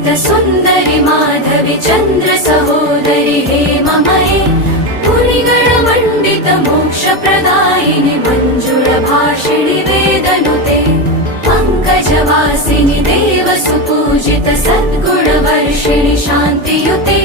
विलसित सुन्दरि माधवि चन्द्र सहोदरि हेममये मुनिगणमण्डित मोक्षप्रदायिनि मञ्जुळभाषिणि वेदनुते पङ्कजवासिनि देवसुपूजित सद्गुणवर्षिणि शान्तियुते